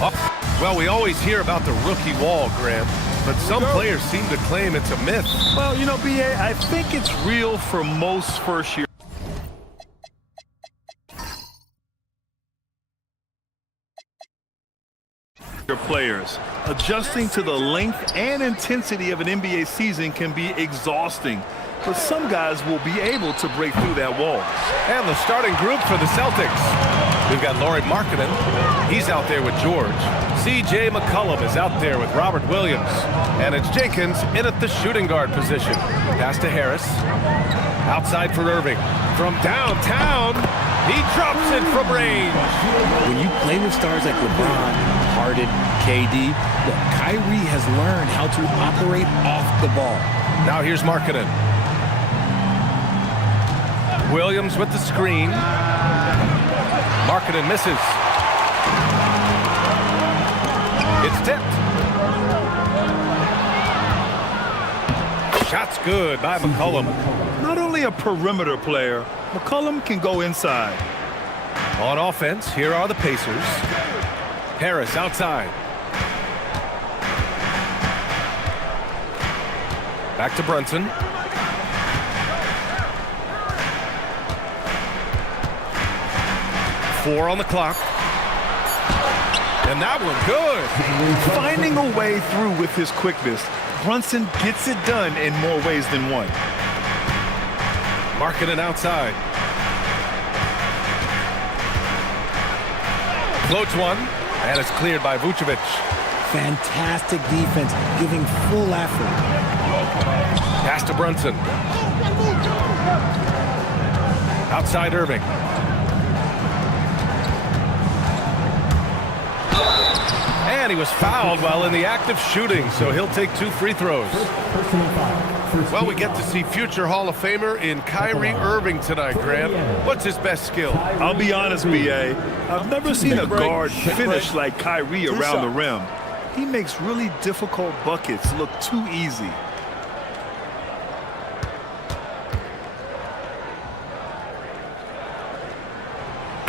Oh, well, we always hear about the rookie wall, Grant, but some players seem to claim it's a myth. Well, you know, B.A., I think it's real for most first-year players. Adjusting to the length and intensity of an NBA season can be exhausting, but some guys will be able to break through that wall. And the starting group for the Celtics. We've got Lauri Markkanen. He's out there with George. C.J. McCollum is out there with Robert Williams. And it's Jenkins in at the shooting guard position. Pass to Harris. Outside for Irving. From downtown, he drops it from range. When you play with stars like LeBron, Harden, KD, look, Kyrie has learned how to operate off the ball. Now here's Markkanen. Williams with the screen. Markkanen misses. It's tipped. Shot's good by McCollum. Not only a perimeter player, McCollum can go inside. On offense, here are the Pacers. Harris outside. Back to Brunson. Four on the clock. And that one good. Finding a way through with his quickness, Brunson gets it done in more ways than one. Markkanen outside. Floats one, and it's cleared by Vucevic. Fantastic defense, giving full effort. Pass to Brunson. Outside Irving. And he was fouled while in the act of shooting, so he'll take 2 free throws. Well, we get to see future Hall of Famer in Kyrie Irving tonight, Grant. What's his best skill? I'll be honest, B.A., I've never seen a guard finish like Kyrie around the rim. He makes really difficult buckets look too easy.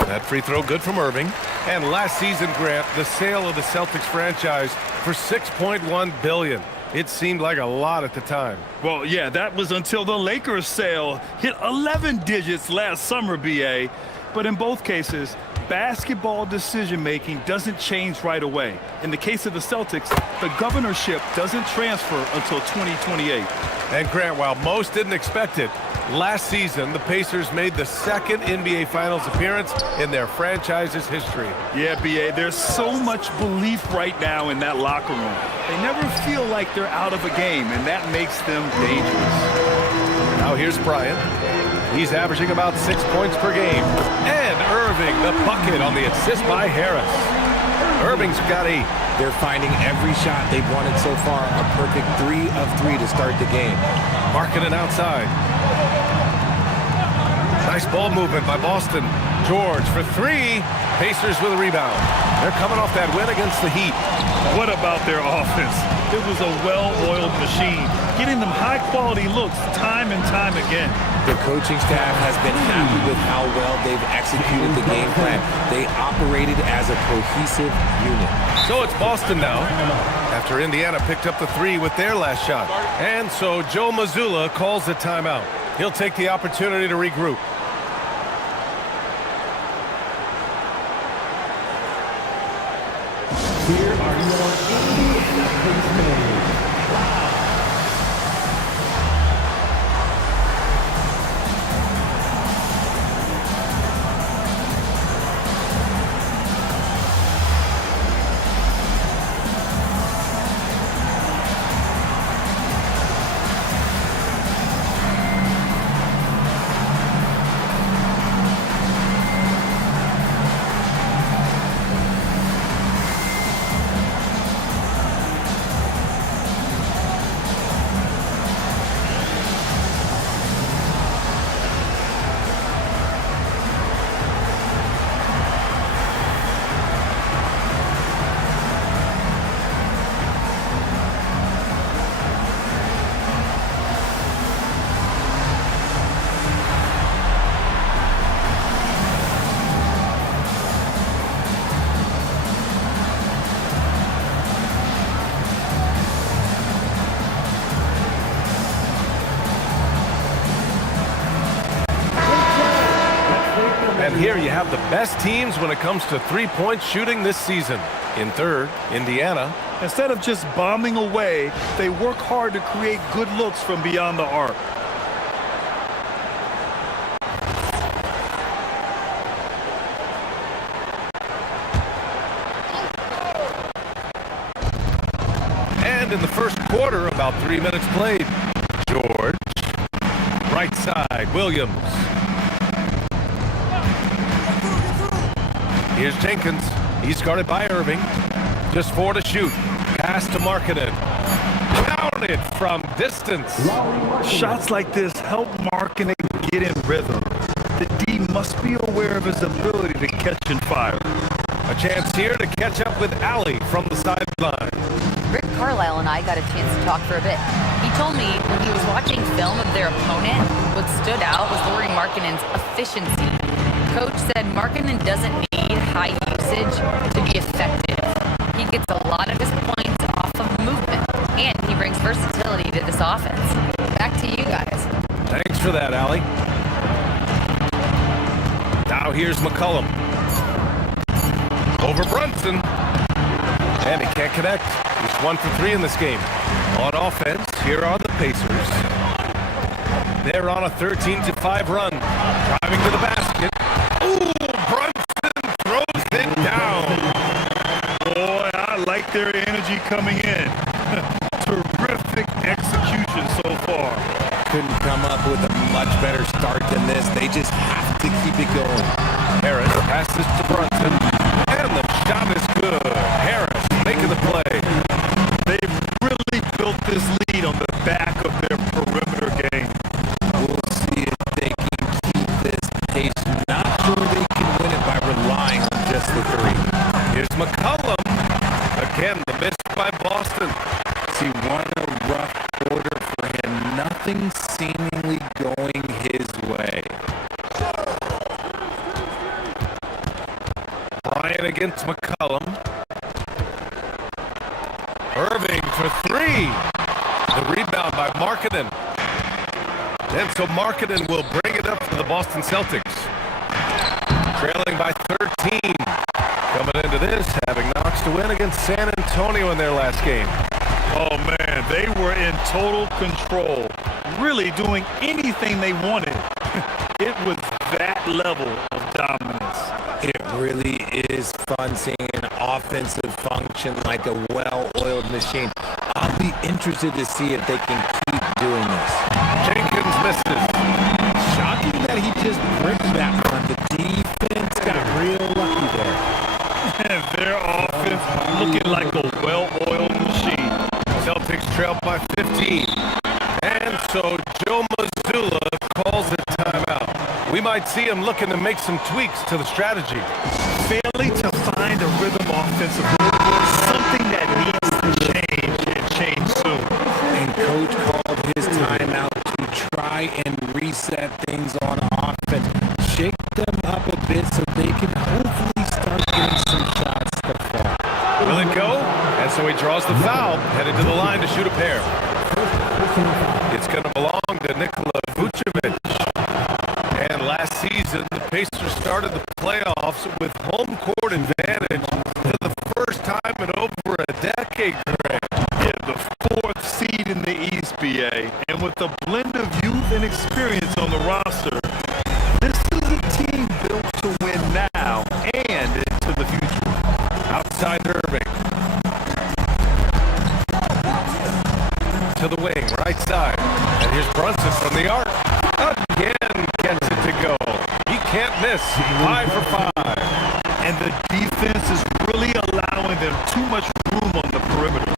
That free throw good from Irving. And last season, Grant, the sale of the Celtics franchise for $6.1 billion. It seemed like a lot at the time. Well, yeah, that was until the Lakers sale hit 11 digits last summer, B.A. But in both cases, basketball decision-making doesn't change right away. In the case of the Celtics, the governorship doesn't transfer until 2028. And Grant, while most didn't expect it, last season the Pacers made the second NBA Finals appearance in their franchise's history. Yeah, B.A., there's so much belief right now in that locker room. They never feel like they're out of a game, and that makes them dangerous. Now here's Bryant. He's averaging about 6 points per game. And Irving, the bucket on the assist by Harris. Irving's got 8. They're finding every shot they've wanted so far. A perfect 3 of 3 to start the game. Markkanen outside. Nice ball movement by Boston. George for 3. Pacers with a rebound. They're coming off that win against the Heat. What about their offense? It was a well-oiled machine, getting them high-quality looks time and time again. The coaching staff has been happy with how well they've executed the game plan. They operated as a cohesive unit. So it's Boston now, after Indiana picked up the 3 with their last shot. And so Joe Mazzulla calls the timeout. He'll take the opportunity to regroup. Here are your Indiana Pacers. have the best teams when it comes to three-point shooting this season. In third, Indiana. Instead of just bombing away, they work hard to create good looks from beyond the arc. And in the first quarter, about 3 minutes played. George. Right side, Williams. Here's Jenkins. He's guarded by Irving. Just 4 to shoot. Pass to Markkanen. Counted from distance. Shots like this help Markkanen get in rhythm. The D must be aware of his ability to catch and fire. A chance here to catch up with Allie from the sideline. Rick Carlisle and I got a chance to talk for a bit. He told me when he was watching film of their opponent, what stood out was Lauri Markkanen's efficiency. Coach said Markkanen doesn't need high usage to be effective. He gets a lot of his points off of movement, and he brings versatility to this offense. Back to you guys. Thanks for that, Allie. Now here's McCollum. Over Brunson. And he can't connect. He's 1 for 3 in this game. On offense, here are the Pacers. They're on a 13-5 run. Driving to the basket. Ooh, Brunson throws it down. Boy, I like their energy coming in. Terrific execution so far. Couldn't come up with a much better start than this. They just have to keep it going. Harris passes to Brunson. And the shot is good. Harris making the play. They've really built this lead on the back of their perimeter game. We'll see if they can keep this pace. Not sure they can win it by relying on just the 3. Here's McCollum. Again, the miss by Boston. See, one a rough quarter for him. Nothing seemingly going his way. Bryant against McCollum. Irving for 3. The rebound by Markkanen. And so Markkanen will bring it up for the Boston Celtics. Trailing by 13. Coming into this, having notched a win against San Antonio in their last game. Oh man, they were in total control, really doing anything they wanted. It was that level of dominance. It really is fun seeing an offensive function like a well-oiled machine. I'll be interested to see if they can keep doing this. Jenkins misses. Shocking that he just bricked that one. The defense got real lucky there. And their offense looking like a well-oiled machine. Celtics trail by 15. And so Joe Mazzulla calls it timeout. We might see him looking to make some tweaks to the strategy. Failing to find a rhythm offensively, something that needs to change and change soon. And coach called his timeout to try and reset things on offense. Shake them up a bit so they can hopefully start getting some shots to fall. Will it go? And so he draws the foul, headed to the line to shoot a pair. It's going to belong to Nikola Vucevic. And last season, the Pacers started the playoffs with home court advantage for the first time in over a decade, Greg. Yeah, the 4th seed in the East, BA. And with a blend of youth and experience on the roster, this is a team built to win now and into the future. Outside Irving. To the wing, right side. And here's Brunson from the arc. Again gets it to go. He can't miss. 5 for 5. And the defense is really allowing them too much room on the perimeter.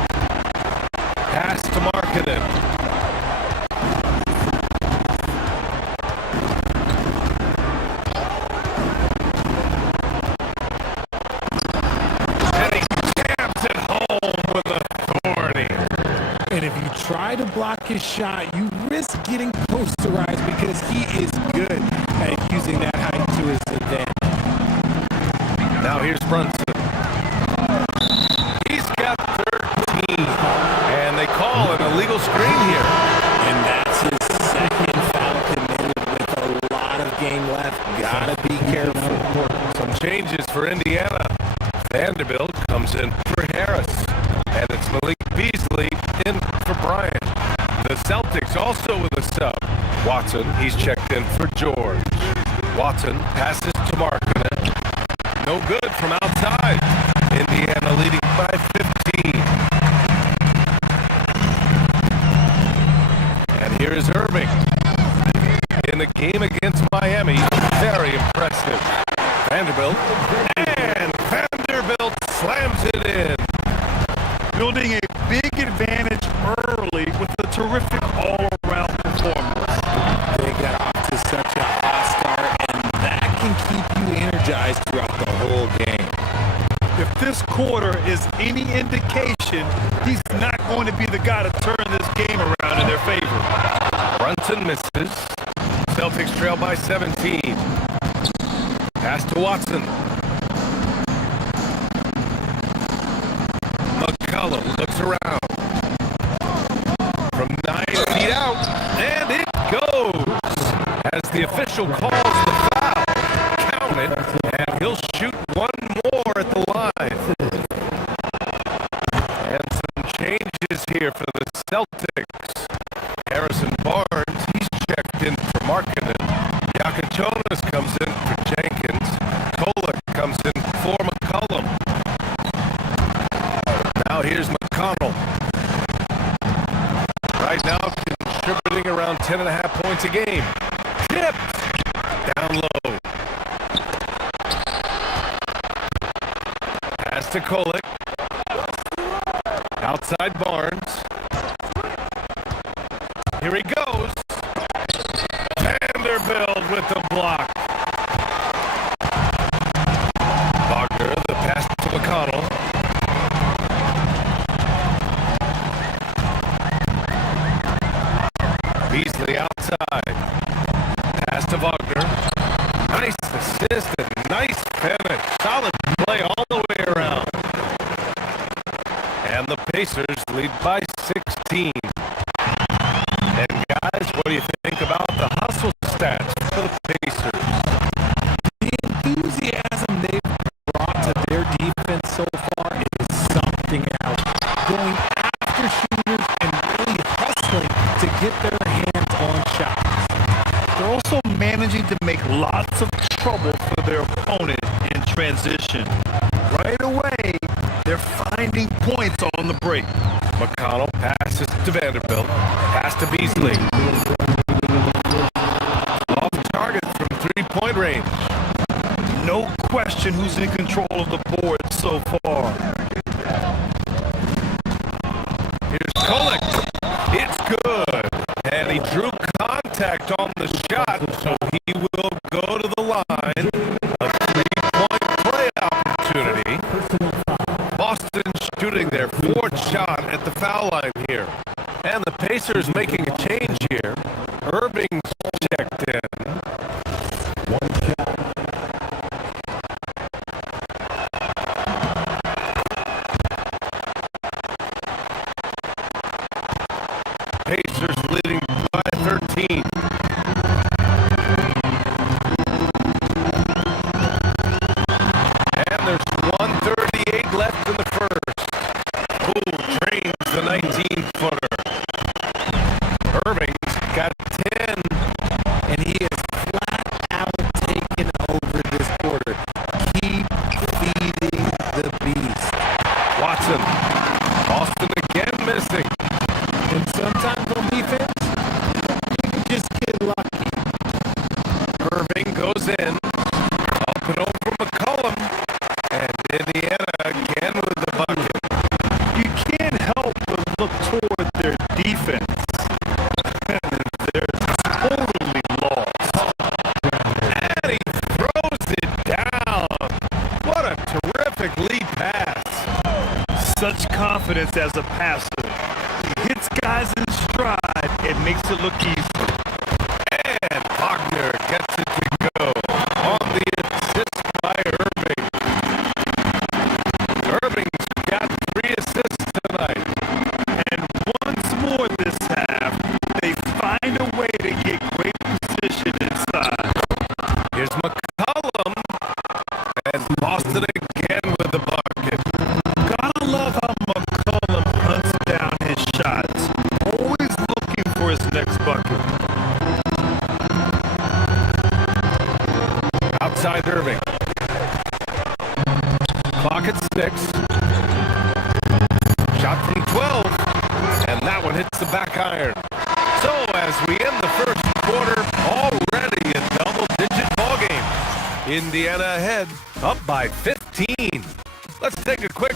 Pass to Markkanen. And he jams it home with authority. And if you try to block his shot, you risk getting posterized because he is good at using that height to his advantage. Now here's Brunson. He's got 13. And they call an illegal screen here. And that's his second foul committed with a lot of game left. Gotta be careful. changes for Indiana. Vanderbilt comes in for Harris, and it's Malik Beasley in for Bryant. The Celtics also with a sub. Watson, he's checked in for George. Watson passes to Markkanen. No good from outside. Indiana leading by 15. And here is Irving. In the game against Miami, very impressive. Vanderbilt, and Vanderbilt slams it in. Building a big advantage early with a terrific all-around performance. They got off to such a hot start, and that can keep you energized throughout the whole game. If this quarter is any indication, he's not going to be the guy to turn this game around in their favor. Brunson misses. Celtics trail by 17. Pass to Watson. McCollum looks around. From 9 feet out, and it goes. As the official calls the foul, count it, and he'll shoot one more at the line. And some changes here for the Celtics. Harrison Barnes, he's checked in for Markkanen. Yakachonis comes in for Jenkins. Kolek comes in for McCollum. Now here's McConnell. Right now contributing around 10.5 points a game. Tipped down low. Pass to Kolek. Outside Barnes. Here he goes. Vanderbilt with the block. Wagner, the pass to McConnell. Beasley outside. Pass to Wagner. Nice assist and nice finish. Solid play all the way around. And the Pacers lead by 16. And guys, what do you think about the hustle stats for the Pacers? The enthusiasm they've brought to their defense so far is something else. Going after shooters and really hustling to get their hands on shots. They're also managing to make lots of trouble for their opponent in transition. Right away, they're finding points on the break. McConnell passes to Vanderbilt. Pass to Beasley. Off target from three-point range. No question who's in control of the board so far. Here's Kolek. It's good. And he drew contact on the shot, so he will go to the line. A three-point play opportunity. Boston shooting their fourth shot at the foul line here. And the Pacers making a change here. Irving's checked in. Pacers leading by 13. And there's 1:38 left in the first. Poole drains the 19-footer. Irving's got 10. And he is flat out taking over this quarter. Keep feeding the beast. Watson. Austin again missing. And sometimes on defense, you can just get lucky. Irving goes in. Up and over McCollum. And Indiana again with the bucket. You can't help but look toward their defense. They're totally lost. And he throws it down. What a terrific lead pass. Such confidence as a passer. He hits guys in stride and makes it look easy. And Wagner gets it to go on the assist by Irving. Irving's got 3 assists tonight. And once more this half, they find a way to get great position inside. Here's McCollum. And Boston again with the bucket. Gotta love how McCollum hunts down his shots. Always looking for his next bucket. Outside Irving. Clock at 6. Shot from 12. And that one hits the back iron. So as we end the first quarter, already a double-digit ball game. Indiana ahead, up by 15. Let's take a quick.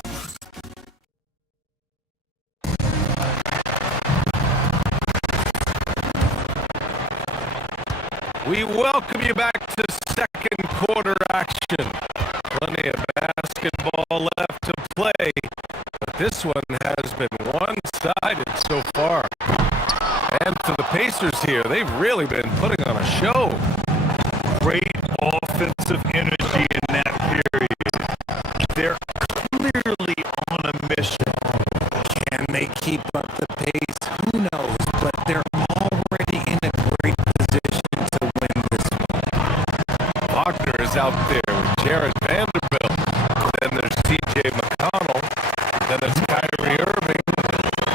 We welcome you back to second quarter action. Plenty of basketball left to play, but this one has been one-sided so far. And for the Pacers here, they've really been putting on a show. Great offensive energy in that period. They're clearly on a mission. Can they keep up the pace? Who knows? But they're already in a great position to win this one. Wagner is out there with Jared Vanderbilt. Then there's C.J. McConnell. Then there's Kyrie Irving.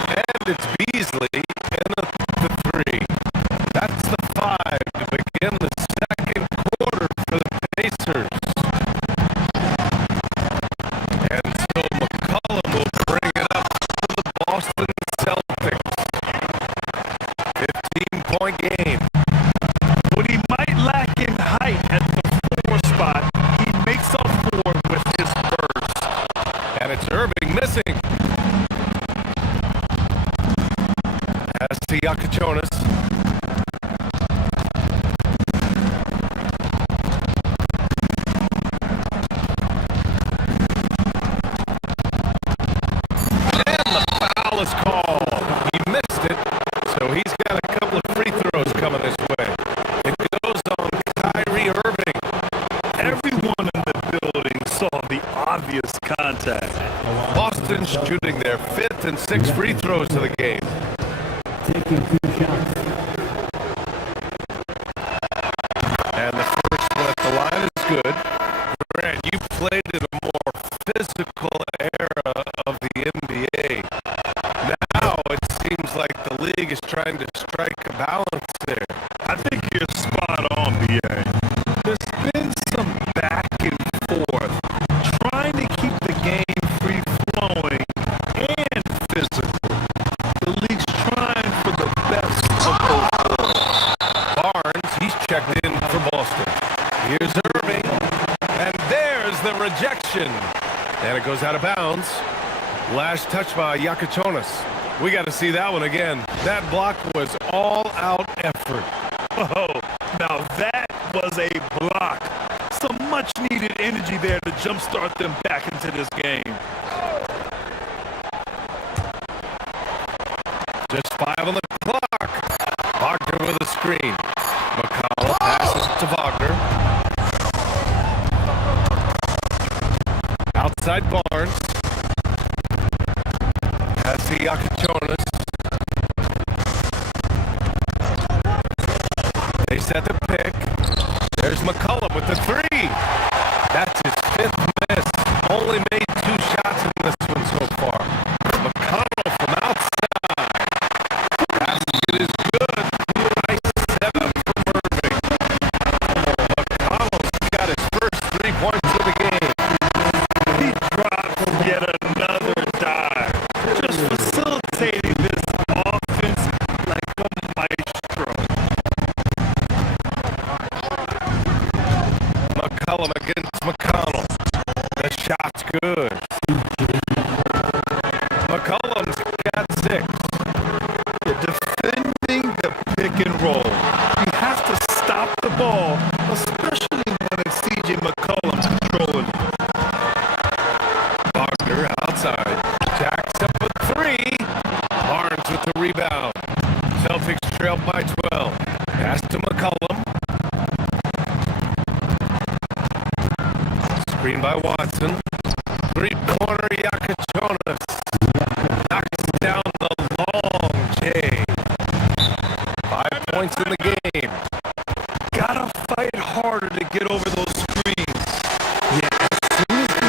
And it's Beasley in the 3. That's the 5 to begin the second quarter for the Pacers. And so McCollum will bring it up to the Boston Celtics. 15-point game. What he might lack in height at the 4 spot, he makes up for with his burst. And it's Irving missing. As to Yakachonis. And the foul is called. He missed it, so he's got a couple of free throws coming his way. It goes on Kyrie Irving. Everyone in the building saw the obvious contact. Boston shooting their 5th and 6th free throws of the game. Taking 2 shots. And the first one at the line is good. Grant, you played in a more physical era of the NBA. Now it seems like the league is trying to strike a balance there. I think you're spot on, B.A. There's been some back and forth, trying to keep the game free-flowing and physical. The league's trying for the best of both worlds. Barnes, he's checked in for Boston. Here's Irving, and there's the rejection. And it goes out of bounds. Last touch by Yakachonis. We got to see that one again. That block was all-out effort. Oh, now that was a block. Some much-needed energy there to jumpstart them back into this game. Just 5 on the clock. Wagner with a screen. McConnell passes to Wagner. Outside Barnes. Has the Yakachonis. They set the pick. There's McCollum with the 3. That's his 5th miss. Only made 2 shots in this one so far. McConnell from outside. Basket is good. Nice 7 from Irving. McConnell's got his first 3 points of the game. He drops yet another dive, just facilitating this offense like a maestro. McCollum against McConnell. The shot's good. McCollum's got 6. Defending the pick and roll. You have to stop the ball, especially when it's C.J. McCollum controlling it. Wagner outside. Jacks up with 3. Barnes with the rebound. Celtics trail by 12. Pass to McCollum. Screen by Watson. 3-pointer Yakachonis. Knocks down the long J. 5 points in the game. Gotta fight harder to get over those screens. Yeah, as soon as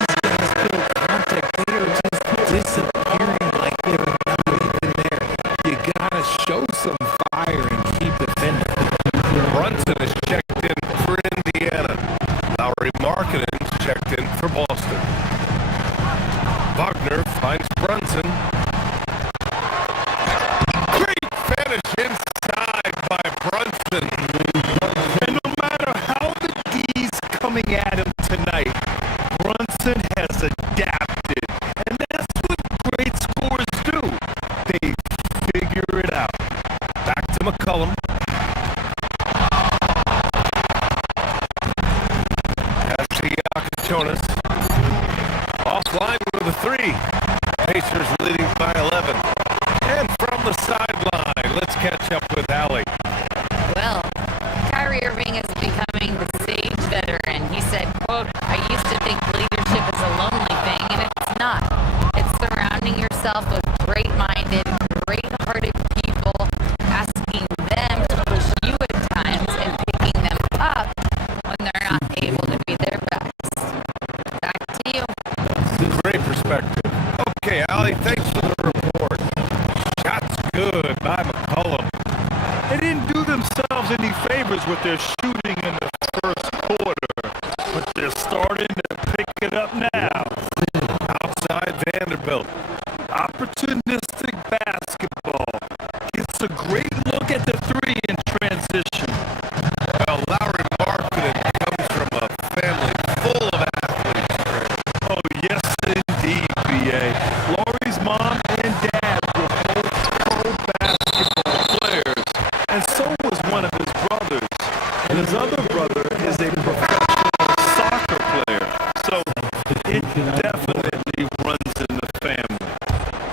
checked in for Boston. Wagner finds Brunson. Great finish inside by Brunson. And no matter how the D's coming at him tonight, Brunson has adapted. And that's what great scorers do. They figure it out. Back to McCollum. Pass to Jonas. Offline with a three. Pacers leading by 11. And from the sideline, let's catch up with Allie. Well, Kyrie Irving is becoming the sage veteran. He said, quote, "I used to think leadership is a lonely thing, and it's not. It's surrounding yourself with great-minded, great-hearted people, asking them to push you at times and picking them up when they're not able to be their best." Back to you. Great perspective. Okay, Allie, thanks for the report. Shots good by McCollum. They didn't do themselves any favors with their shooting in the first quarter, but they're starting to pick it up now. Outside Vanderbilt. Opportunistic basketball. Gets a great look at the three in transition. Well, Lowry Marketing comes from a family full of athletes. Oh, yes, indeed, B.A. Laurie's mom and dad were both pro basketball players, and so was one of his brothers. And his other brother is a professional soccer player, so it definitely runs in the family.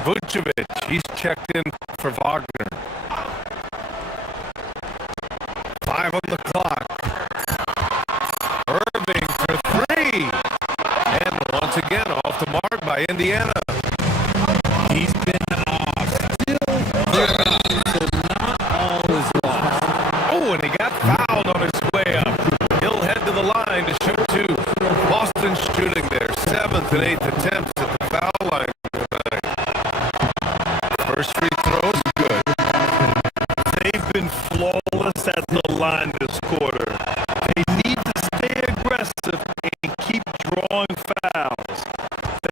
Vucevic, he's checked in for Wagner. 5 on the clock. Irving for three. And once again, off the mark by Indiana. He's been off. Still there, so not all is lost. Oh, and he got fouled on his way up. He'll head to the line to shoot two. Boston shooting their 7th and 8th attempts at the foul line tonight. First free throw is good. They've been flawless at the line this quarter. They need to stay aggressive and keep drawing fouls.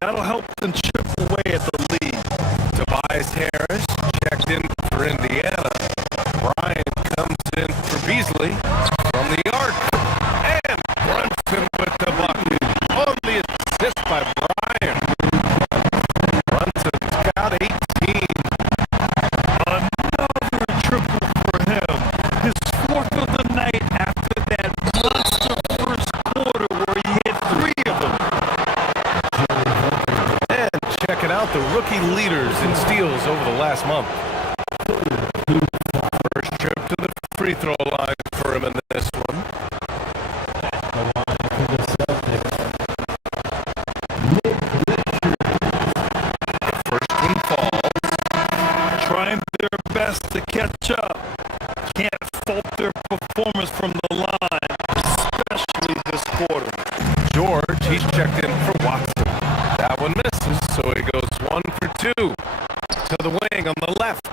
That'll help them chip away at the lead. Tobias Harris checked in for Indiana. Bryant comes in for Beasley from the arc. And Brunson with the bucket. On the assist by Bryant. Brunson's got 18. Another triple for him. His 4th of the night after that monster first quarter where he hit 3 of them. And checking out the rookie leaders in steals over the last month. First trip to the free throw line for him in this one. The line for the Celtics. First one falls. Trying their best to catch up. Can't fault their performance from the line, especially this quarter. George, he's checked in for Watson. That one misses, so he goes 1 for 2 to the wing on the left.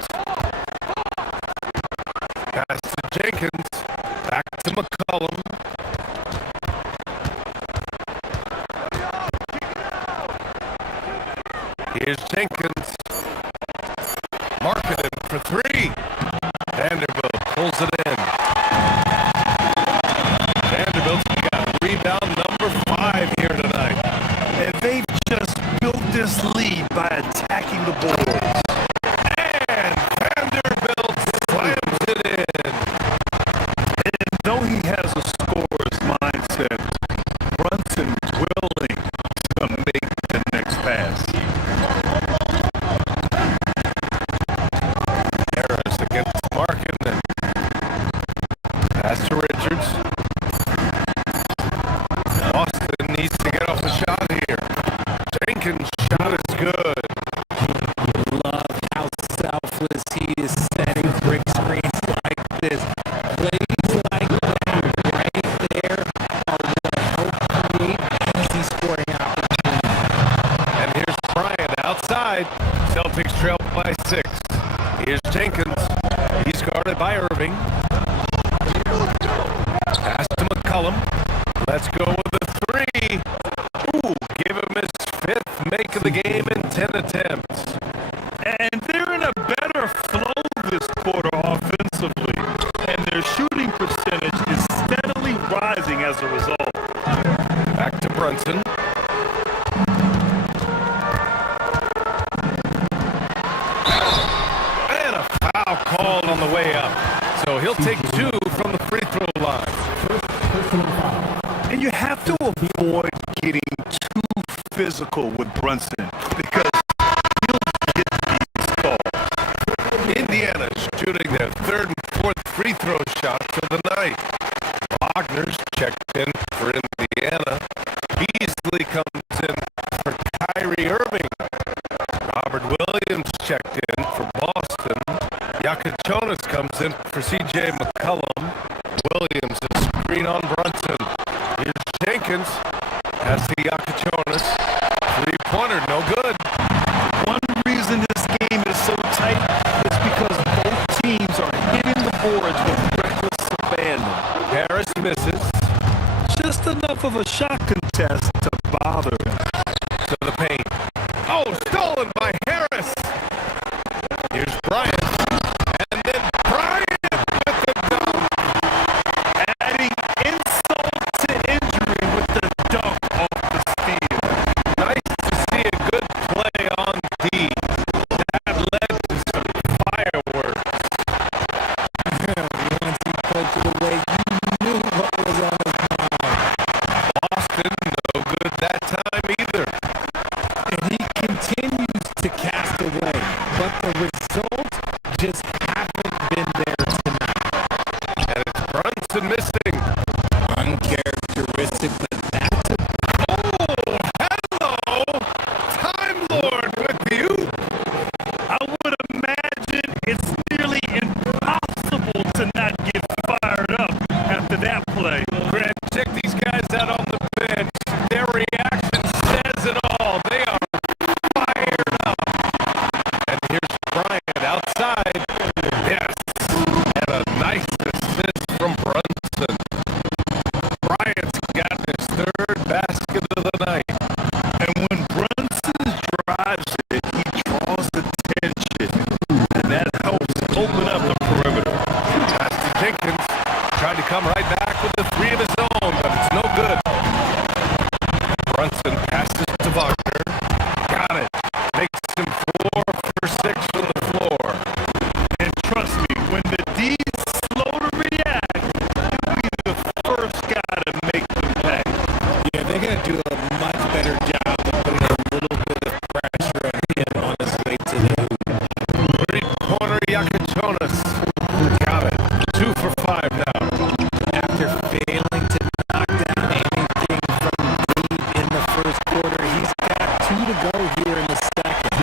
Pass to Jenkins. Back to McCollum. Here's Jenkins. Marketing for three. Vanderbilt pulls it in. Vanderbilt's got rebound number 5 here tonight. And they've just built this lead by attacking the boards. And Vanderbilt slams it in. And though he has a scorer's mindset, Brunson's willing to make the next pass. Harris against Markin. Pass to Richards. Boston needs to get off the shot here. Jenkins' shot is good. Love how selfless he is setting brick screens like this. Plays like that right there are what help create easy scoring opportunities. And here's Bryant outside. Celtics trail by 6. Here's Jenkins. He's guarded by Irving. Pass to McCollum. Let's go with the three. back in the game in 10 attempts. And they're in a better flow this quarter offensively. And their shooting percentage is steadily rising as a result. Back to Brunson. And a foul called on the way up. So he'll take 2 from the free throw line. And you have to avoid getting too physical with Brunson because he'll get these calls. Indiana shooting their 3rd and 4th free throw shots of the night. Wagner's checked in for Indiana. Beasley comes in for Kyrie Irving. Robert Williams checked in for Boston. Yakachonis comes in for C.J. McCollum. Williams a screen on Brunson. Here's Jenkins. Has the Yakachonis. Three-pointer, no good. One reason this game is so tight is because both teams are hitting the boards with reckless abandon. Harris misses. Just enough of a shot contest to bother him. To the paint. Oh, stolen by Harris. Here's Bryant. And then Bryant with the dunk. Adding insult to injury with the dunk off the steal. Nice to see a good play on D. That led to some fireworks. Once he poked it away, you knew what was on his mind. Boston, no good that time either. And he continues to cast away, but the results just haven't been there tonight. And it's Brunson missing. Uncharacteristic, but that's a Oh, hello! Time Lord with you. I would imagine it's nearly impossible to not get fired up after that play. Grant, check these guys out on the bench. Their reaction says it all. They are fired up. And here's Bryant outside. Yes. And a nice assist from Brunson. Bryant's got his 3rd basket of the night. And when Brunson drives it, he draws attention. And that helps open up the perimeter. Pass to Jenkins. Tried to come right back with the 3 of his own, but it's no good. Brunson passes to Wagner. Got it. Makes him 4 for 6 from the floor. And trust me, when the D's slow to react, he'll be the first guy to make the pay. yeah, they're going to do a much better job of putting a little bit of pressure on him on his way to the hoop. Three-pointer Yakachonis. Got it. 2 for 5 now. After failing to knock down anything from deep in the first quarter, he's got 2 to go here in the second.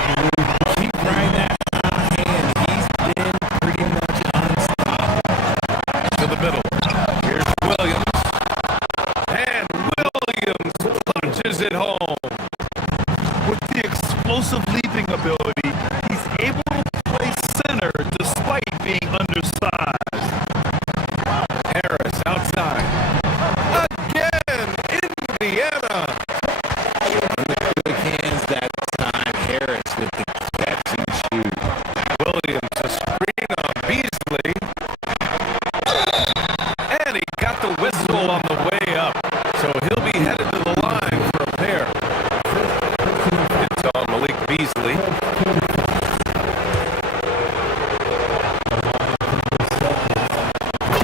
Keep riding that hot hand. He's been pretty much unstoppable. To the middle. Here's Williams. And Williams punches it home. With the explosive leaping ability, he's able to play center despite being undersized. Harris outside. Again, Indiana. Quick hands that time. Harris with the catch and shoot. Williams a screen on Beasley. And he got the whistle on the way up. So he'll be headed to the line for a pair. It's on Malik Beasley.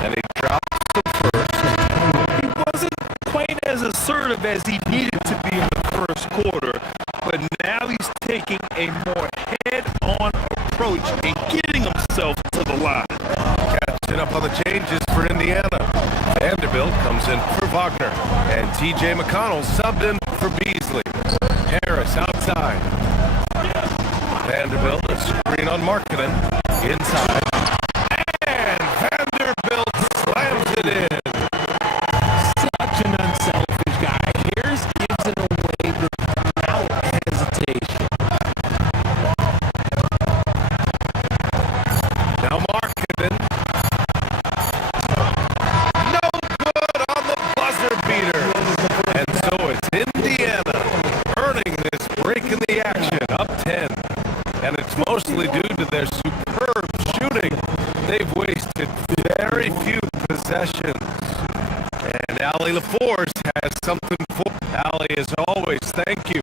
And he drops the first. He wasn't quite as assertive as he needed to be in the first quarter, but now he's taking a more head-on approach and getting himself to the line. Catching up on the changes for Indiana. Vanderbilt comes in for Wagner. And T.J. McConnell subbed in for Beasley. Harris outside. Vanderbilt a screen on Markkanen. Inside. And Vanderbilt slams it in. Such an unselfish guy. Harris gives it away without hesitation. Now Markkanen. No good on the buzzer beater. And so it's Indiana earning this break in the Allie LaForce has something for Allie. As always, thank you.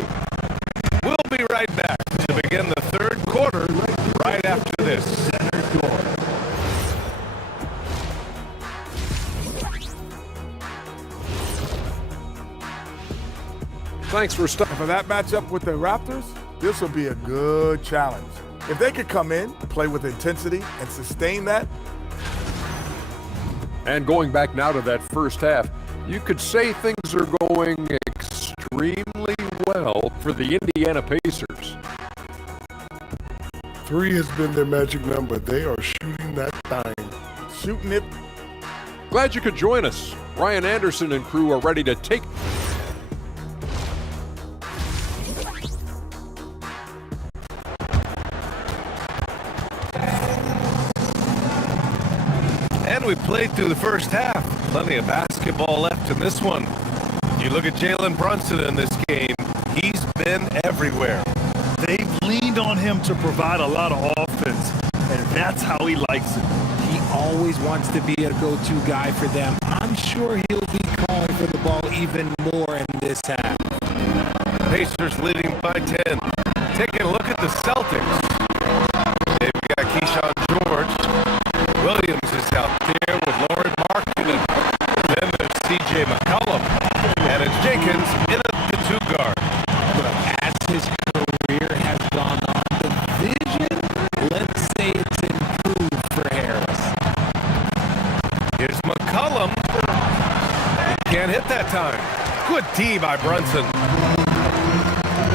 We'll be right back to begin the third quarter right after this. Thanks for stopping. For that matchup with the Raptors, this will be a good challenge. If they could come in, play with intensity, and sustain that. And going back now to that first half, you could say things are going extremely well for the Indiana Pacers. 3 has been their magic number. They are shooting that thing. Shooting it. Glad you could join us. Ryan Anderson and crew are ready to take. And we played through the first half. Plenty of basketball left in this one. You look at Jalen Brunson in this game. He's been everywhere. They've leaned on him to provide a lot of offense, and that's how he likes it. He always wants to be a go-to guy for them. I'm sure he'll be calling for the ball even more in this half. Pacers leading by 10. Taking a look at the Celtics. They've got Keyshawn George. Williams is out there with Lauri Markkanen. Then there's C.J. McCollum. And it's Jenkins in at the 2 guard. As his career has gone on, the vision, let's say it's improved for Harris. Here's McCollum. He can't hit that time. Good D by Brunson.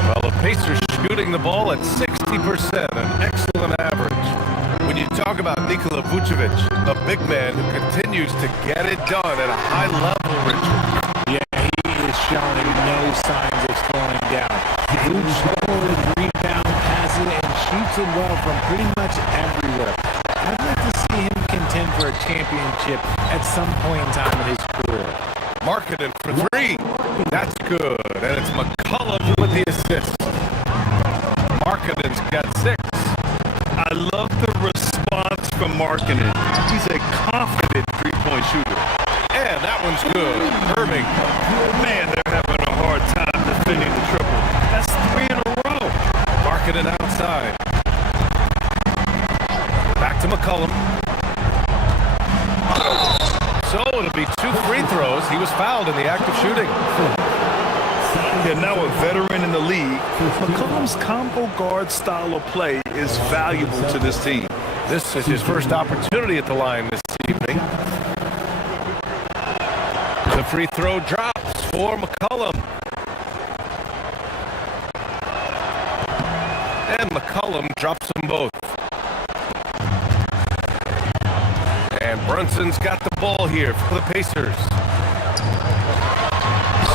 Well, the Pacers shooting the ball at 60%, an excellent average. When you talk about Nikola Vucevic, a big man who continues to get it done at a high level, Richard. Yeah, he is showing no signs of slowing down. Vooch scores, rebound, passes, and shoots it well from pretty much everywhere. I'd like to see him contend for a championship at some point in time in his career. Markkanen for 3. That's good. And it's McCollum with the assist. Markkanen's got 6. I love the response from Markkanen. He's a confident three-point shooter. And that one's good. Irving. Man, they're having a hard time defending the triple. That's 3 in a row. Markkanen outside. Back to McCollum. So it'll be 2 free throws. He was fouled in the act of shooting. Yeah, now a veteran in the league, McCollum's combo guard style of play is valuable to this team. This is his first opportunity at the line this evening. The free throw drops for McCollum. And McCollum drops them both. And Brunson's got the ball here for the Pacers.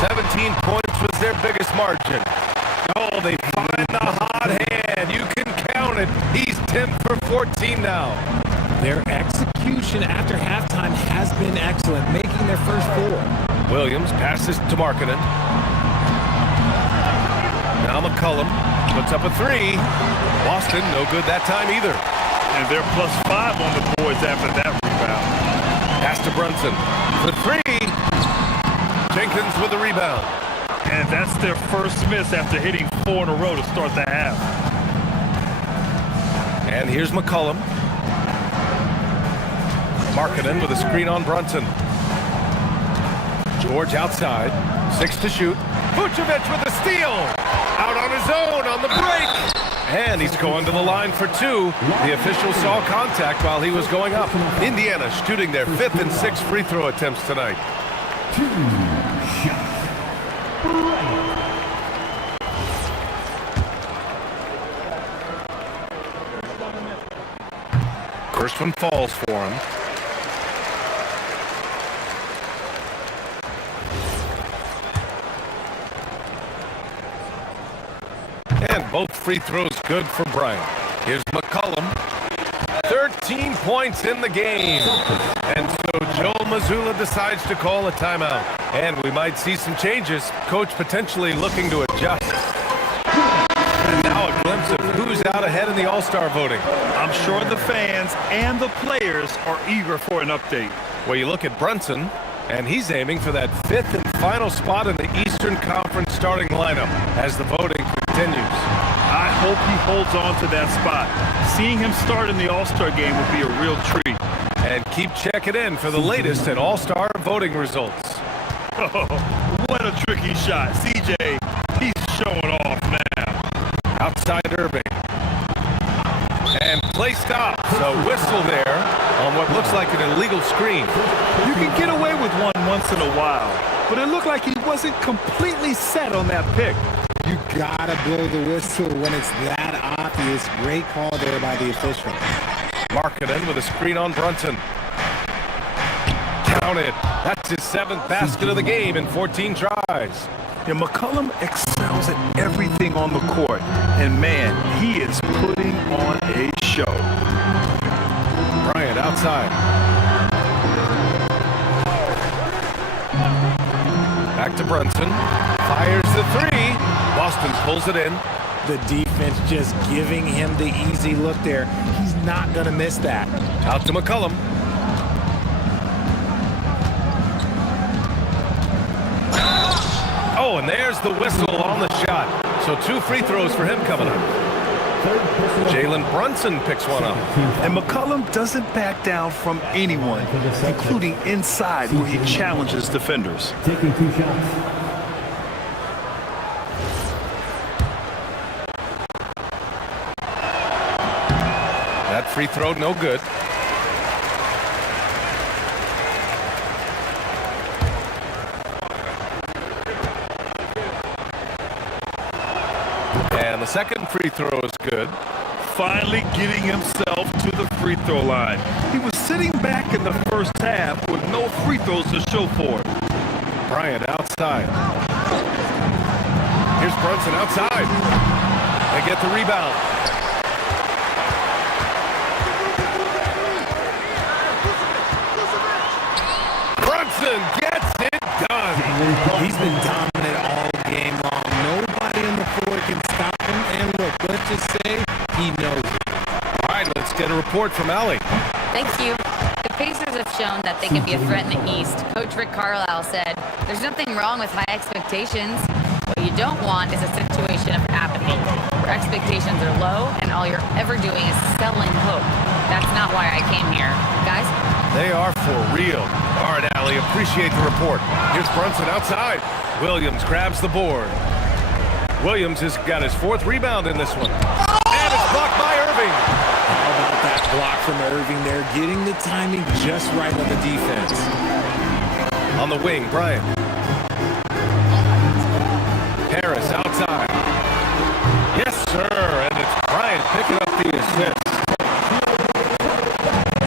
17 points was their biggest margin. Oh, they find the hot hand. You can count it. He's 10 for 14 now. Their execution after halftime has been excellent, making their first 4. Williams passes to Markkanen. Now McCollum puts up a 3. Boston, no good that time either. And they're +5 on the boards after that rebound. Pass to Brunson for 3. Jenkins with the rebound. And that's their first miss after hitting 4 in a row to start the half. And here's McCollum. Markkanen with a screen on Brunson. George outside. 6 to shoot. Vucevic with a steal. Out on his own on the break. And he's going to the line for 2. The official saw contact while he was going up. Indiana shooting their 5th and 6th free throw attempts tonight. 2 shots. First one falls for him. And both free throws good for Bryant. Here's McCollum. 13 points in the game. And so Joel Mazzulla decides to call a timeout. And we might see some changes. Coach potentially looking to adjust. And now a glimpse of who's out ahead in the All-Star voting. I'm sure the fans and the players are eager for an update. Well, you look at Brunson, And he's aiming for that 5th and final spot in the Eastern Conference starting lineup as the voting continues. I hope he holds on to that spot. Seeing him start in the All-Star game would be a real treat. And keep checking in for the latest at All-Star voting results. Oh, what a tricky shot. CJ, he's showing off now. Outside Irving. And play stops. A whistle there on what looks like an illegal screen. You can get away with one once in a while, but it looked like he wasn't completely set on that pick. You gotta blow the whistle when it's that obvious. Great call there by the official. Markkanen with a screen on Brunson. Counted. That's his 7th basket of the game in 14 tries. Yeah, McCollum excels at everything on the court, and man, he is putting on a show. Bryant outside. Back to Brunson. Fires the 3. Boston pulls it in. The defense just giving him the easy look there. He's not going to miss that. Out to McCollum. Oh, and there's the whistle on the shot. So 2 free throws for him coming up. Jalen Brunson picks one up. And McCollum doesn't back down from anyone, including inside where he challenges defenders. Taking 2 shots. That free throw no good. And the second free throw is good. Finally getting himself to the free throw line. He was sitting back in the first half with no free throws to show for it. Bryant outside. Here's Brunson outside. They get the rebound. Brunson gets it done. He's been dominant all game long. Nobody on the floor can stop him. And look, let's just say he knows it. All right, let's get a report from Allie. Thank you. The Pacers have shown that they can be a threat in the East. Coach Rick Carlisle said, "There's nothing wrong with high expectations. What you don't want is a situation of apathy, where expectations are low and all you're ever doing is selling hope. That's not why I came here. Guys?" They are for real. All right, Allie, appreciate the report. Here's Brunson outside. Williams grabs the board. Williams has got his 4th rebound in this one. And it's blocked by Irving. How about that block from Irving there, getting the timing just right on the defense. On the wing, Bryant. Harris outside. Yes, sir. And it's Bryant picking up the assist.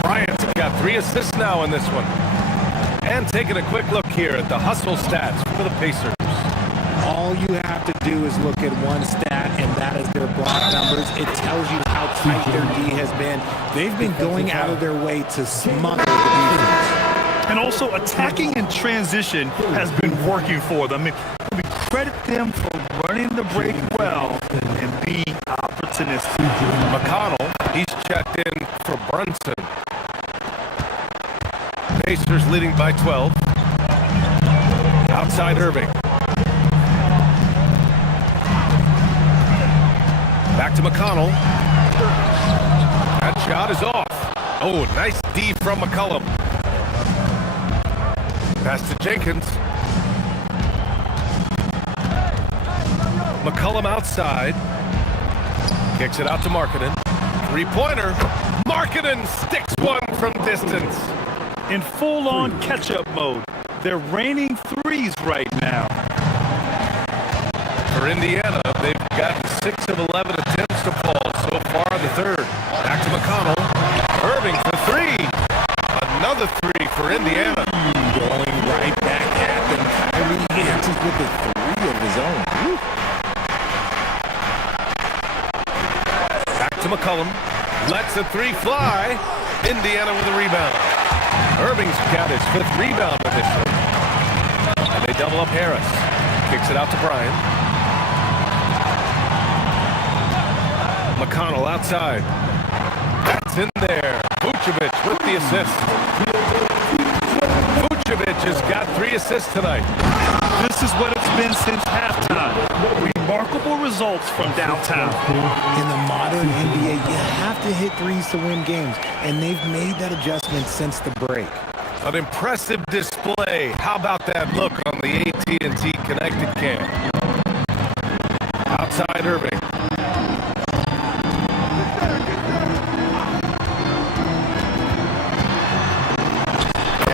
Bryant's got 3 assists now in this one. And taking a quick look here at the hustle stats for the Pacers. All you have to do is look at one stat, and that is their block numbers. It tells you how tight their D has been. They've been going out of their way to smother the defense. And also attacking in transition has been working for them. I mean, we credit them for running the break well and being opportunistic. McConnell, he's checked in for Brunson. Pacers leading by 12. Outside Irving. Back to McConnell. That shot is off. Oh, nice D from McCollum. Pass to Jenkins. McCollum outside. Kicks it out to Markkanen. 3-pointer. Markkanen sticks one from distance. In full-on catch-up mode. They're raining threes right now. For Indiana, they've gotten 6 of 11 attempts to fall so far in the 3rd. Back to McConnell. Irving for 3. Another 3 for Indiana. Going right back at them. Kyrie answers with a 3 of his own. Woo. Back to McCollum. Lets the 3 fly. Indiana with a rebound. Irving's got his 5th rebound of this one. And they double up Harris. Kicks it out to Bryant. McConnell outside. That's in there. Vucevic with the assist. Vucevic has got 3 assists tonight. This is what it's been since halftime. Remarkable results from downtown. In the modern NBA, you have to hit threes to win games, and they've made that adjustment since the break. An impressive display. How about that look on the AT&T Connected Cam? Outside Irving.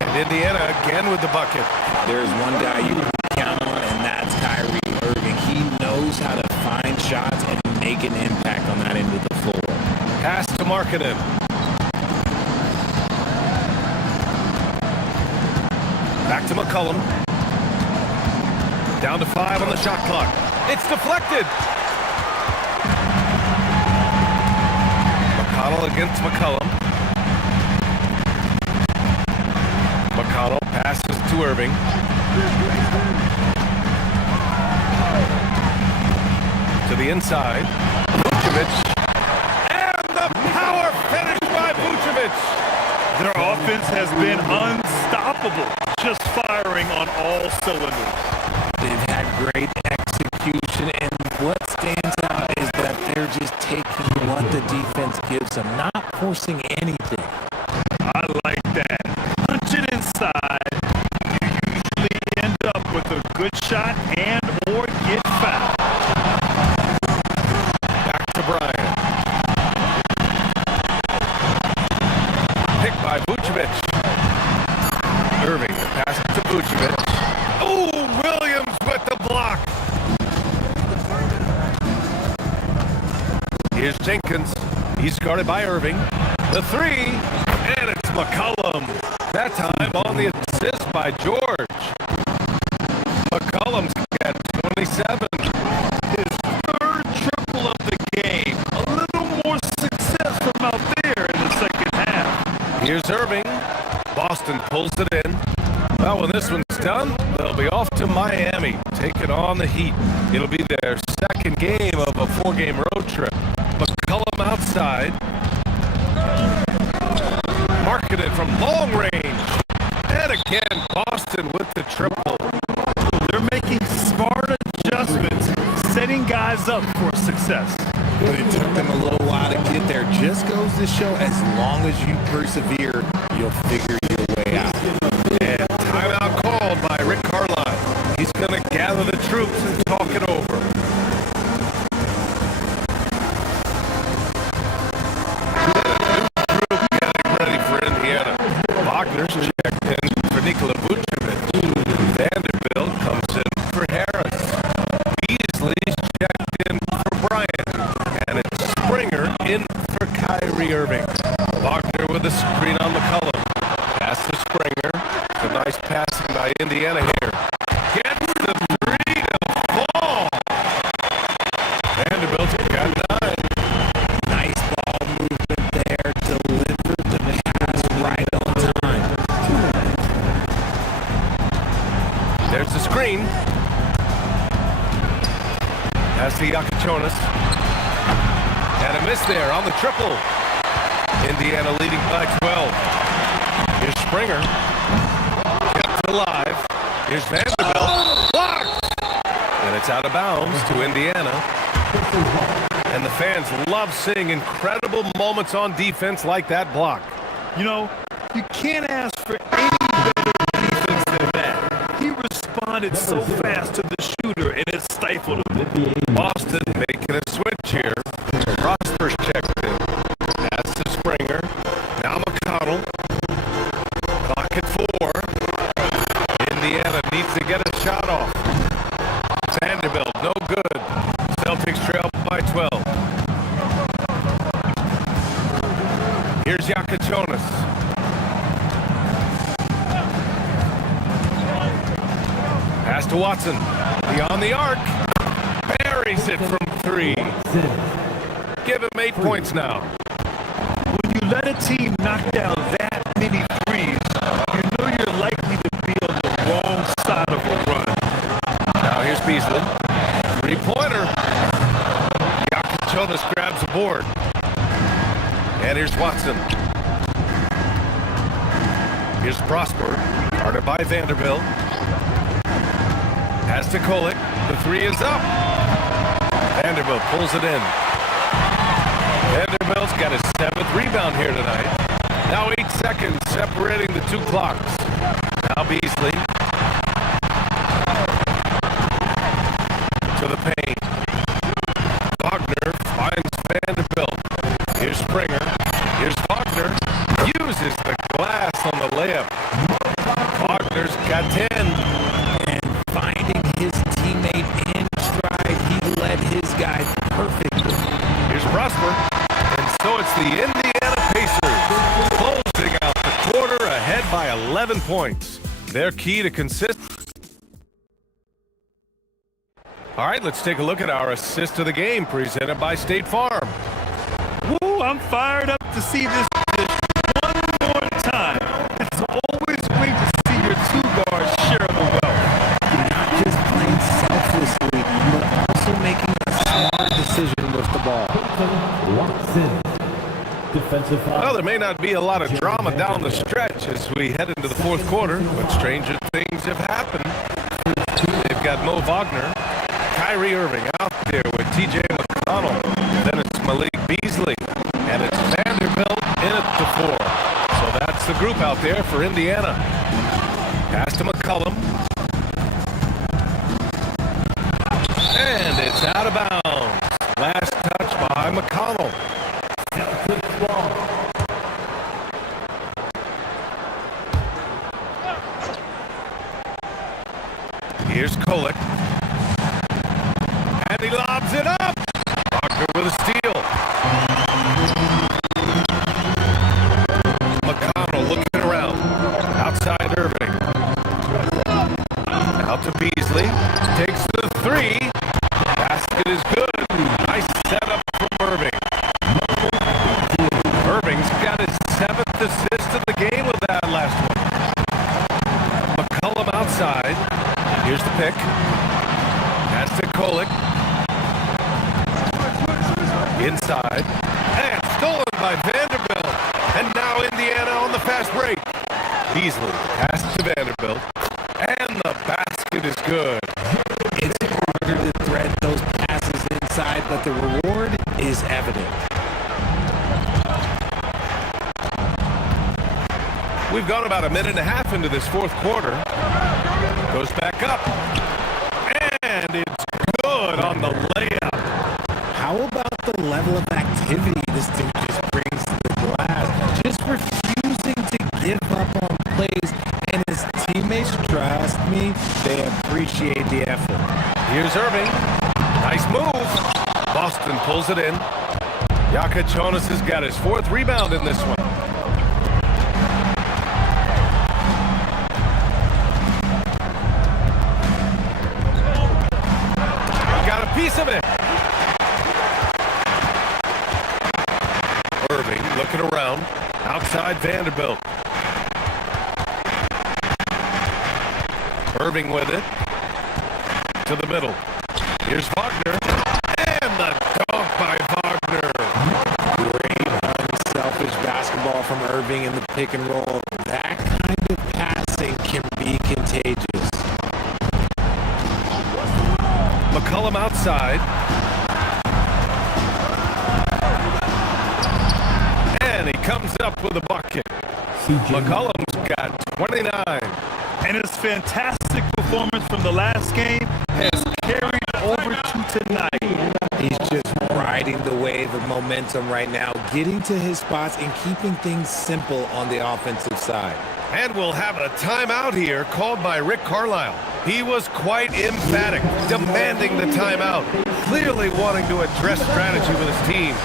And Indiana again with the bucket. There's one guy you can count on, and that's Kyrie Irving. He knows how to find shots and make an impact on that end of the floor. Pass to Markkanen. Back to McCollum. Down to 5 on the shot clock. It's deflected. McConnell against McCollum. McConnell passes to Irving. To the inside. Vucevic. And the power finish by Vucevic. Their offense has been unstoppable, just firing on all cylinders. They've had great execution, and what stands out is that they're just taking what the defense gives them, not forcing anything. I like that. Punch it inside. You usually end up with a good shot and or get fouled. Back to Bryant. Picked by Vucevic. Irving passes to Vucevic. Oh, Williams with the block. Here's Jenkins. He's guarded by Irving. The 3, and it's McCollum. That time on the assist by George. McCollum's got 27. His 3rd triple of the game. A little more success from out there in the second half. Here's Irving. Boston pulls it in. Well, when this one's done, they'll be off to Miami, taking on the Heat. It'll be their 2nd game of a 4-game road trip. McCollum outside. Markkanen from long range. And again, Boston with the triple. They're making smart adjustments, setting guys up for success. But it took them a little while to get there. Just goes to show, as long as you persevere, you'll figure your way out. And timeout called by Rick Carlisle. He's going to gather the troops and talk it over. Wagner's checked in for Nikola Vucevic. Vanderbilt comes in for Harris. Beasley's checked in for Bryant. And it's Springer in for Kyrie Irving. Wagner with a screen on McCollum. Pass to Springer. A nice passing by Indiana here. Gets the 3 to fall. Vanderbilt's got 9. Nice ball movement there. Delivered the pass right on time. There's the screen. Pass to Yakachonis. And a miss there on the triple. Indiana leading by 12. Here's Springer. Kept alive. Here's Vanderbilt. Blocked! And it's out of bounds to Indiana. And the fans love seeing incredible moments on defense like that block. You know, you can't ask for any better defense than that. He responded so fast to the shooter, and it stifled him. Boston making a switch here. Prosper's checked in. Pass to Springer. Now McConnell. Clock at 4. Indiana needs to get a shot off. Vanderbilt, no good. Celtics trail by 12. Here's Yakachonis. Pass to Watson. Beyond the arc. Buries it from 3. Give him 8 points now. When you let a team knock down that many threes, you know you're likely to be on the wrong side of a run. Now here's Beasley. 3-pointer. Yakachonis grabs the board. And here's Watson. Here's Prosper. Guarded by Vanderbilt. Pass to Kolek. The three is up. Vanderbilt pulls it in. Vanderbilt's got his 7th rebound here tonight. Now 8 seconds separating the two clocks. Now Beasley to the paint. Wagner finds Vanderbilt. Here's Springer. Here's Wagner. Uses the glass on the layup. Wagner's got 10. And finding his teammate in stride, he led his guy perfectly. Here's Prosper. And so it's the Indiana Pacers closing out the quarter ahead by 11 points. Their key to consistency. All right, let's take a look at our assist of the game presented by State Farm. Woo, I'm fired up to see this dish one more time. It's always great to see your two guards share the wealth. Not just playing selflessly, but also making a smart decision with the ball. Watson. Defensive foul. Well, there may not be a lot of drama down the stretch as we head into the fourth quarter, but stranger things have happened. They've got Mo Wagner, Kyrie Irving out there with T.J. McConnell. Then it's Malik Beasley, and it's Vanderbilt in at the 4. So that's the group out there for Indiana. Pass to McCollum. And it's out of bounds. Last touch by McConnell. Here's Kolek. And he lobs it up. Wagner with a steal. McConnell looking around. Outside Irving. Out to Beasley. Takes the 3. Basket is good. Nice setup from Irving. Irving's got his 7th assist of the game with that last one. McCollum outside. Here's the pick. Pass to Kolek. Inside. And stolen by Vanderbilt. And now Indiana on the fast break. Beasley pass to Vanderbilt. And the basket is good. It's harder to thread those passes inside, but the reward is evident. We've gone about a minute and a half into this fourth quarter. Goes back up. And it's good on the layup. How about the level of activity this dude just brings to the glass? Just refusing to give up on plays, and his teammates, trust me, they appreciate the effort. Here's Irving. Nice move. Boston pulls it in. Jokic Jonas has got his 4th rebound in this one. Got a piece of it. Irving looking around. Outside Vanderbilt. Irving with it. To the middle. Here's Wagner. And the dunk by Wagner. Great unselfish basketball from Irving in the pick and roll. That kind of passing can be contagious. McCollum outside. And he comes up with a bucket. McCollum's got 29. And his fantastic performance from the last game has carried over to tonight. He's just riding the wave of momentum right now, getting to his spots and keeping things simple on the offensive side. And we'll have a timeout here called by Rick Carlisle. He was quite emphatic, demanding the timeout, clearly wanting to address strategy with his team.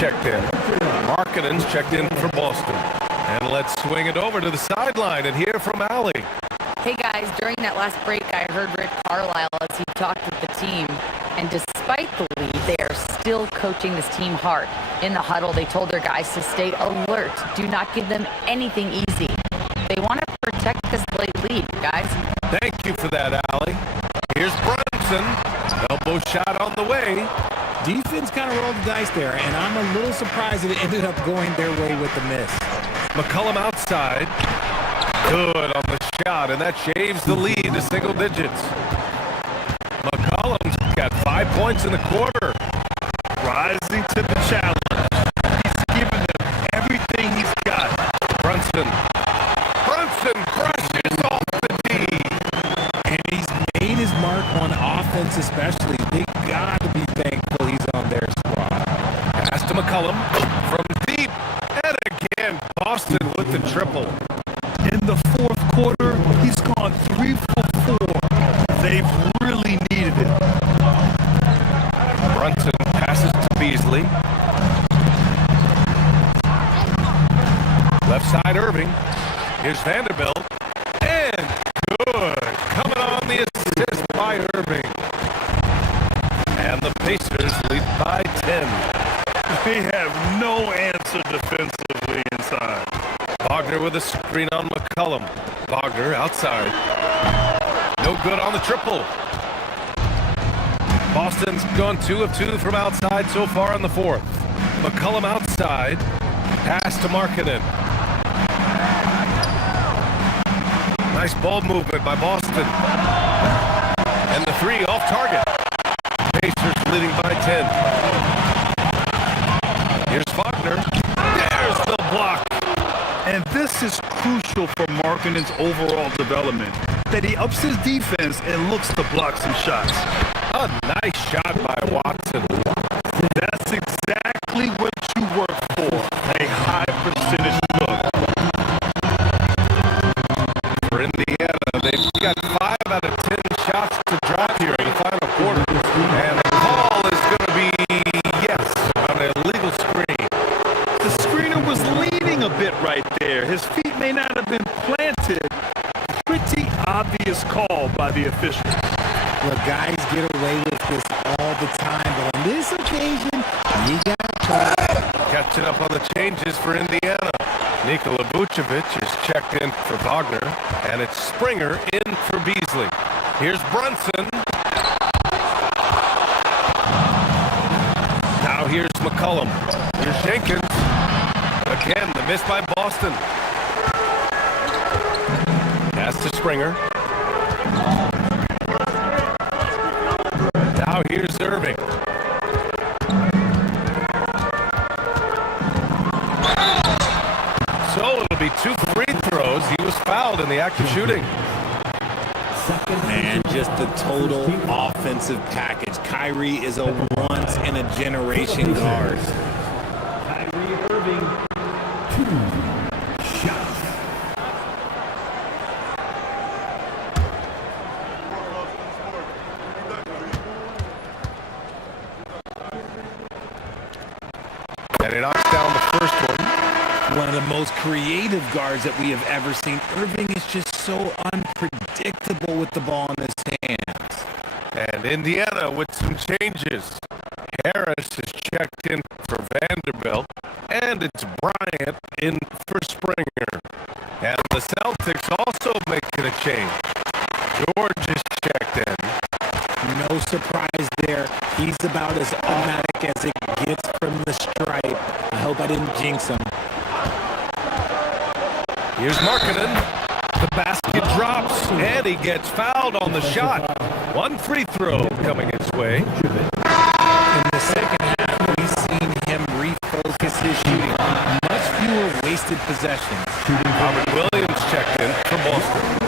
checked in. Markkanen's checked in for Boston. And let's swing it over to the sideline and hear from Allie. Hey guys, during that last break, I heard Rick Carlisle as he talked with the team. And despite the lead, they are still coaching this team hard. In the huddle, they told their guys to stay alert. Do not give them anything easy. They want to protect this late lead, guys. Thank you for that, Allie. Here's Brunson. Elbow shot on the way. Defense kind of rolled the dice there, and I'm a little surprised that it ended up going their way with the miss. McCollum outside. Good on the shot, and that shaves the lead to single digits. McCollum's got 5 points in the quarter. Rising to the challenge. He's giving them everything he's got. Brunson crushes off the D. And he's made his mark on offense especially. They got to be thankful he's on their squad. Pass to McCollum from deep. And again, Boston with the triple. In the fourth quarter, he's gone 3 for 4. They've really needed it. Brunson passes to Beasley. Left side Irving. Here's Vanderbilt. And good. Coming on the assist by Irving. And the Pacers lead by 10. They have no answer defensively inside. Wagner with a screen on McCollum. Wagner outside. No good on the triple. Boston's gone 2 of 2 from outside so far in the fourth. McCollum outside. Pass to Markkanen. Nice ball movement by Boston. And the 3 off target. Pacers leading by 10. Here's Wagner. There's the block. And this is crucial for Markkanen's overall development, that he ups his defense and looks to block some shots. A nice shot by Watson. That's exactly what you work for, a high percentage look. For Indiana, they've got 5 out of 10 shots to drop here in the final quarter. And the call is going to be yes on an illegal screen. The screener was leaning a bit right there. His feet may not have been planted. Pretty obvious call by the officials. Look, guys get away with this all the time, but on this occasion, you got caught. Catching up on the changes for Indiana. Nikola Vucevic is checked in for Wagner, and it's Springer in for Beasley. Here's Brunson. Now here's McCollum. Here's Jenkins. Again, the miss by Boston. Pass to Springer. Now here's Irving. So it'll be 2 free throws. He was fouled in the act of shooting. Man, just the total offensive package. Kyrie is a once-in-a-generation guard. Kyrie Irving, 2 shots. And he knocks down the first one. One of the most creative guards that we have ever seen. Irving is just so unpredictable with the ball in his hands. And Indiana with some changes. Harris is checked in for Vanderbilt. And it's Bryant in for Springer. And the Celtics also making a change. George is checked in. No surprise there. He's about as automatic as it gets from the stripe. I hope I didn't jinx him. Here's Markkanen. The basket drops, and he gets fouled on the shot. 1 free throw coming his way. In the second half, we've seen him refocus his shooting. Much fewer wasted possessions. Robert Williams checked in for Boston.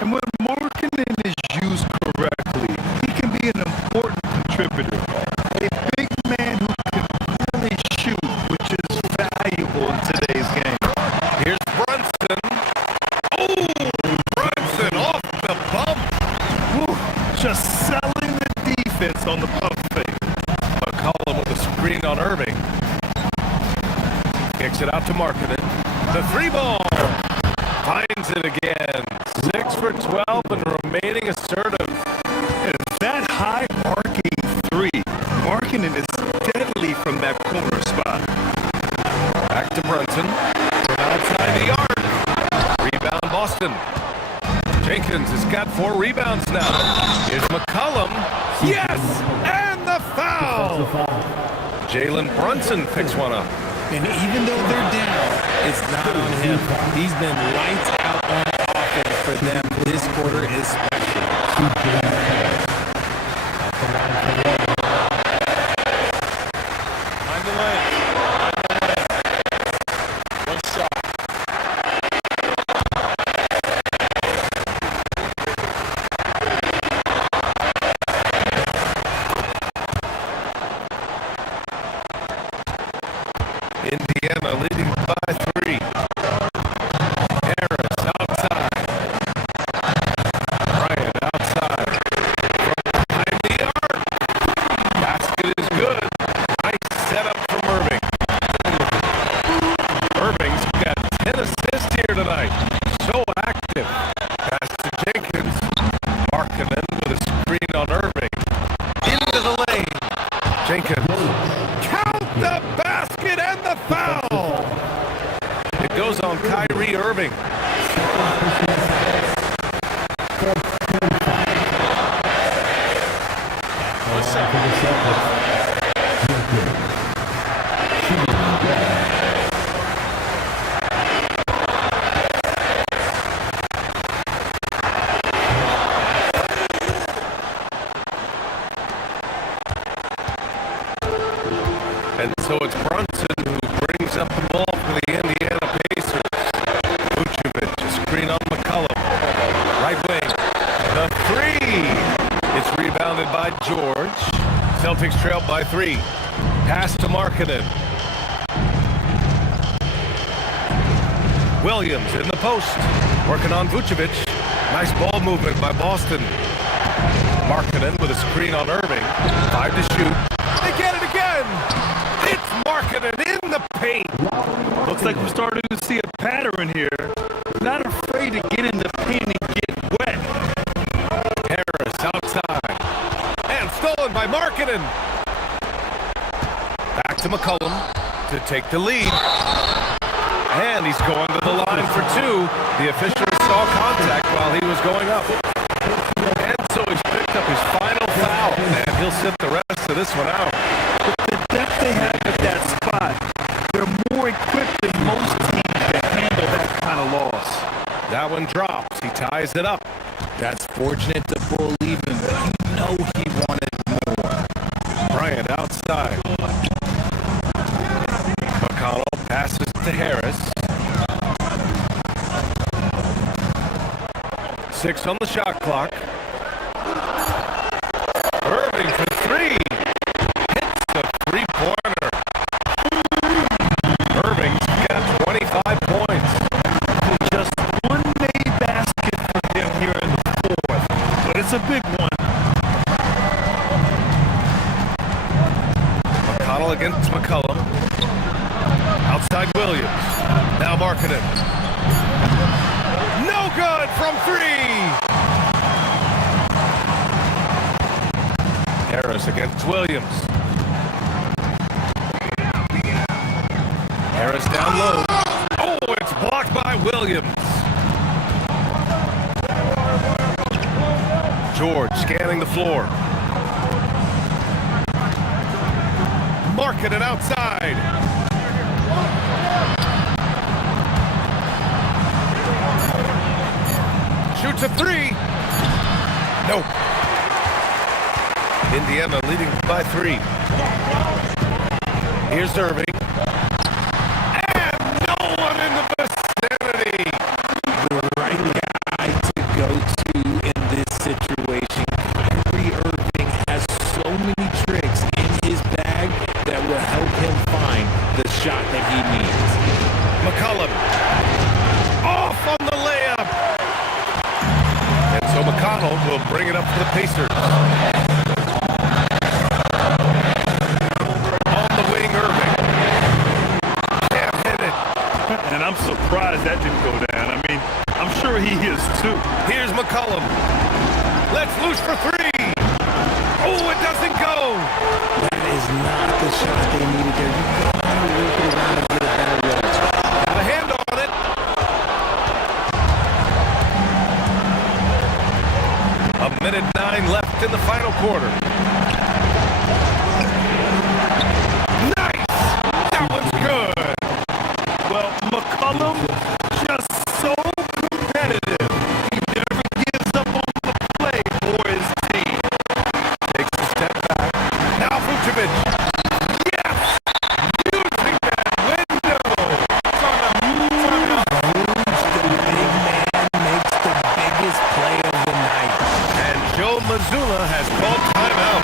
And when Markkanen is Kicks it out to Markkanen. The three ball. Finds it again. 6 for 12 and remaining assertive. And that high arcing three. Markkanen is deadly from that corner spot. Back to Brunson. From outside the arc. Rebound Boston. Jenkins has got 4 rebounds now. Here's McCollum. Yes! And the foul! Jalen Brunson picks one up. And even though they're down, it's not on him. He's been lights out on offense for them this quarter especially. Find the lane. One shot. Indiana leading by 3. Harris outside. Bryant outside. From behind the arc. Basket is good. Nice setup from Irving. Irving's got 10 assists here tonight. So active. Pass to Jenkins. Markkanen with a screen on Irving. Into the lane. Jenkins. Count the basket and the foul. It goes on Kyrie Irving. And so it's Brunson who brings up the ball for the Indiana Pacers. Vucevic, a screen on McCollum. Right wing. The three. It's rebounded by George. Celtics trail by 3. Pass to Markkanen. Williams in the post. Working on Vucevic. Nice ball movement by Boston. Markkanen with a screen on Irving. 5 to shoot. They get it again. It's Markkanen in the paint. Looks like we're starting to see a pattern here. Not afraid to get in the paint and get wet. Harris outside. And stolen by Markkanen. Back to McCollum to take the lead. And he's going to the line for 2. The officials saw contact while he was going up. And so he's picked up his final foul. And he'll sit the rest of this one out. The depth they have at that spot, they're more equipped than most teams to handle that kind of loss. That one drops. He ties it up. That's fortunate to pull even, but you know he wanted more. Bryant outside. McConnell passes to Harris. 6 on the shot clock. Irving for 3. Hits the three-pointer. Irving's got 25 points. Just one made basket for him here in the 4th, but it's a big one. McConnell against McCollum. Outside Williams. Now Markkanen. No good from 3. Harris against Williams. Harris down low. Oh, it's blocked by Williams. George scanning the floor. Markkanen outside. Shoots a 3. Nope. Indiana leading by 3. Here's Irving. And no one in the vicinity. The right guy to go to in this situation. Kyrie Irving has so many tricks in his bag that will help him find the shot that he needs. McCollum off on the layup. And so McConnell will bring it up for the Pacers. On the wing, Irving. Can't hit it. I'm surprised that didn't go down. I mean, I'm sure he is too. Here's McCollum. Let's loose for three. Oh, it doesn't go. That is not the shot they needed there. You gotta work it around and get a better look. Got a hand on it. A minute 9 left in the final quarter. Nice! That one's good. Well, McCollum just so competitive. He never gives up on the play for his team. Takes a step back. Now Vucevic. Yes! Using that window. The big man makes the biggest play of the night. And Joe Mazzulla has called timeout.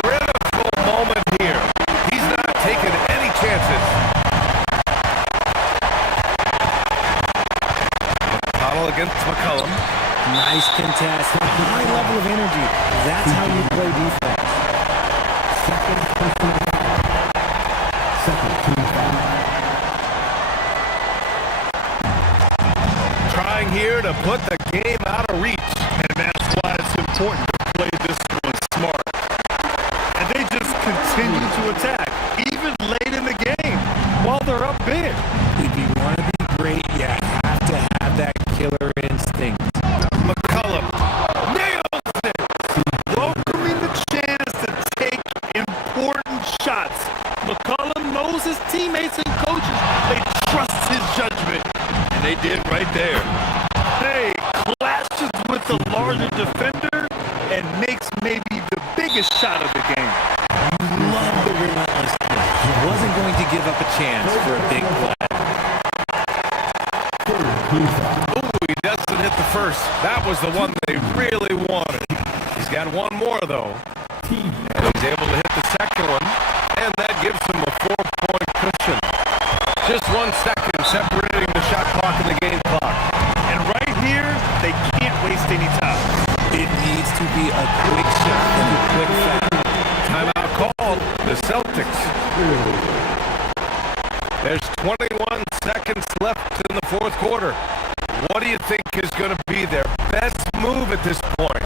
Critical moment here. He's not taking any chances. McConnell against McCollum. Nice contest. A high level of energy. That's how you play defense. Second personal foul. Second team foul. Trying here to put the game out of reach. And that's why it's important to play this one smart. And they just continue to attack, even late in the game, while they're up big. If you want to be great, you have to have that killer instinct. McCollum nails it. Welcoming the chance to take important shots. McCollum knows his teammates and coaches. They trust his judgment. And they did right there. Hey, clashes with the larger defender and makes maybe the biggest shot of the game. Love the relentlessness. He wasn't going to give up a chance for a big play. Ooh, he doesn't hit the first. That was the one they really wanted. He's got one more, though. And he's able to hit the second one. And that gives him a 4-point cushion. Just 1 second separating the shot clock and the game clock. And right here, they can't waste any time. It needs to be a quick shot and a quick foul. Timeout called. The Celtics. There's 21 seconds left in the fourth quarter. What do you think is going to be their best move at this point?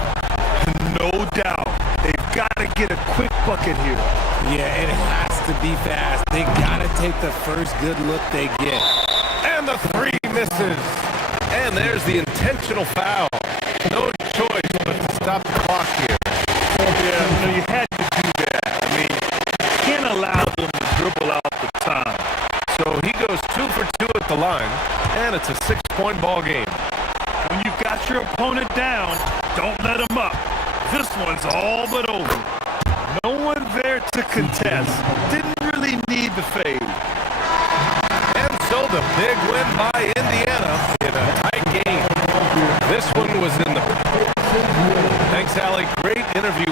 No doubt. They've got to get a quick bucket here. Yeah, it has to be fast. They got to take the first good look they get. And the 3 misses. And there's the intentional foul. No choice but to stop the clock here. Yeah, you had to do that. I mean, you can't allow them to dribble out the time. So he goes 2 for 2 at the line, and it's a 6-point ball game. When you've got your opponent down, don't let him up. This one's all but over. No one there to contest. Didn't really need the fade. And so the big win by Indiana in a tight game. This one was in the... Thanks, Allie. Great interview